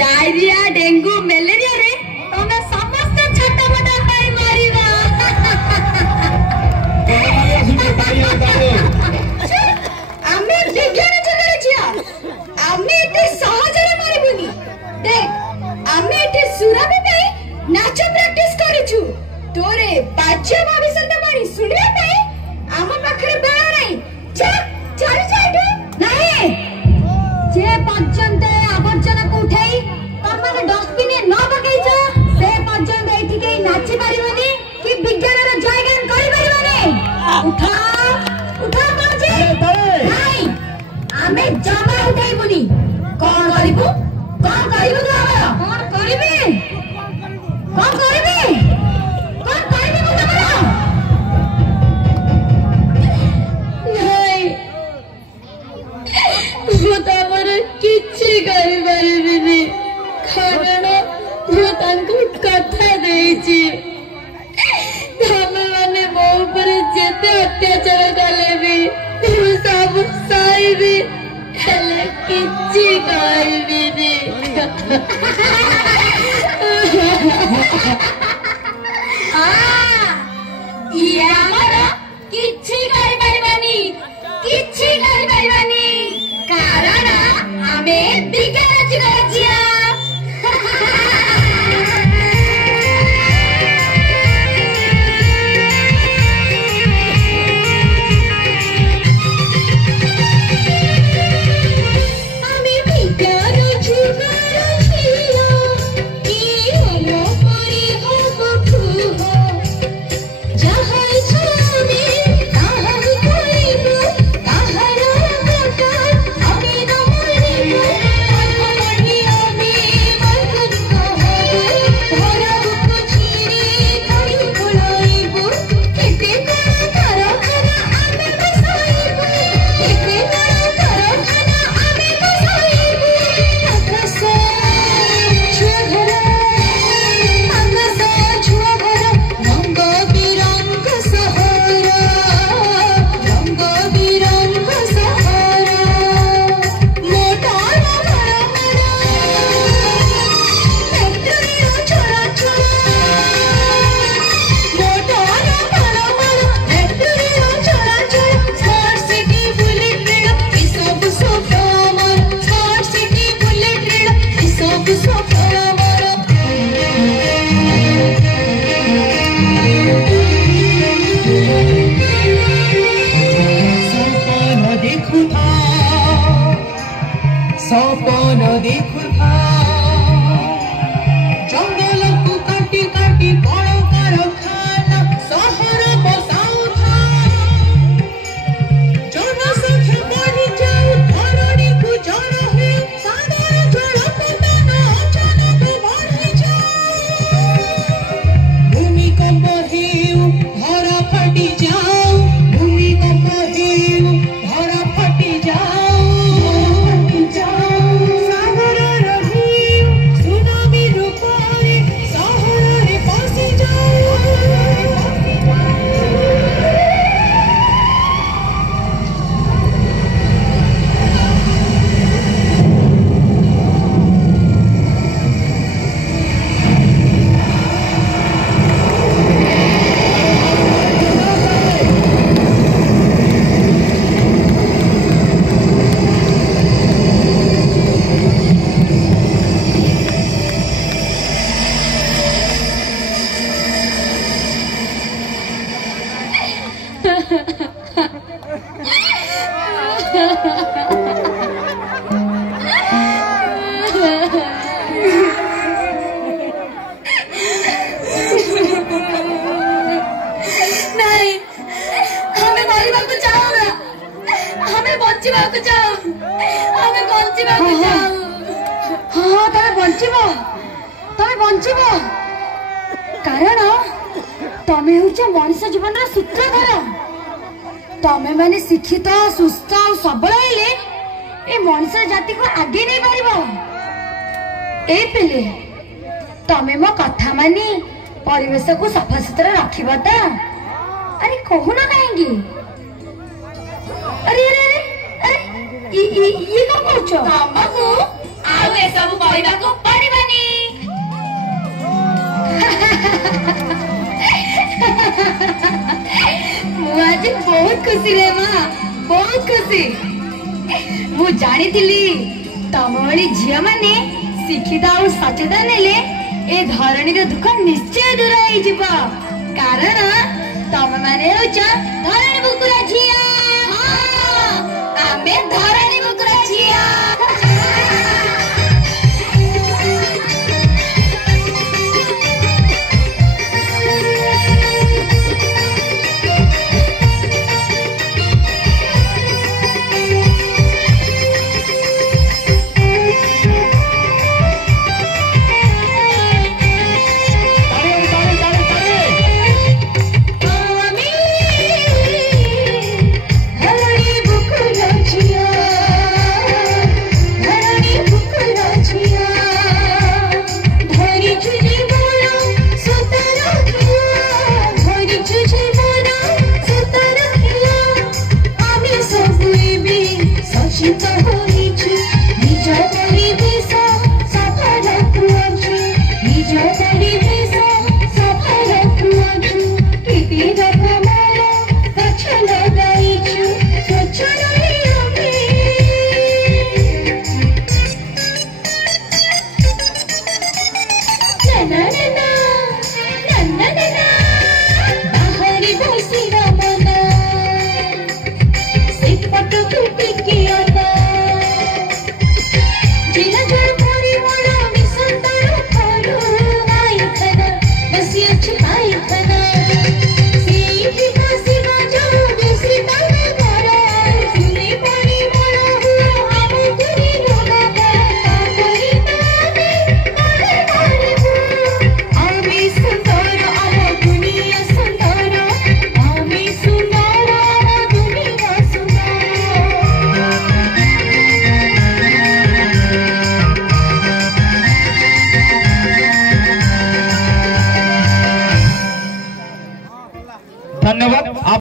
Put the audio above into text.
Diarrhoea dengue malaria रे तमे समस्त छटपटा पाई मारिबा आमे विज्ञान जगह छिया आमे एते सहजरे मारिबुनी देख आमे एते सुराबे पे नाच प्रैक्टिस करिछु तोरे बाज्य भविष्यत बाणी सुनिया पे आम पाखरे बेळ नाही चल जाडू नाही जे पर्यंत आवर्जन को उठाई तमने डस्टबिन न पकैछ से पर्यंत एठी के नाची पारिबनी कि विज्ञान रो जयगान करि पारिबनी उठा बाजे नाही आमे जमा उठाइबुनी कोन करिबु तो हमरा कोन करिबे कोन करिबे किछि करि परिबिनी कारण मु तांको कथा देछि हम माने मो ऊपर जेते अत्याचार कले भी सब सहिबी हेले किछि करिबिनी इया हमरा किछि करि परिबानी कारण आमे विज्ञान जगह छिया कारण तमे होछ मनुष्य जीवन सूत्रधर तमे माने शिक्षित सुस्थ और सबल हेले ए मनुष्य जाति को आगे नहीं पारिबो ए पिले तमे मो कथा मानी परिवेश को सफा सुतरा रखिबा ता अरे कहूना काहेंगी अरे अरे अरे ये कौन करछो मामा को आउ ए सब କହିବାକୁ ପଡିବନି। ମୁଁ ଆଜି ବହୁତ ଖୁସି ରେ ମା, ବହୁତ ଖୁସି। ମୁଁ ଜାଣିଥିଲି ତମ ଭଳି ଝିଅ ମାନେ ଶିକ୍ଷିତ ଆଉ ସଚେତନ ହେଲେ ଏ ଧରଣୀର ଦୁଃଖ ନିଶ୍ଚୟ ଦୂର ହେଇଯିବ। କାରଣ ତମେ ମାନେ ହେଉଛ ଧରଣୀ ବୁକୁରା ଝିଅ। ଆମେ ଧରଣୀ ବୁକୁରା ଝିଅ।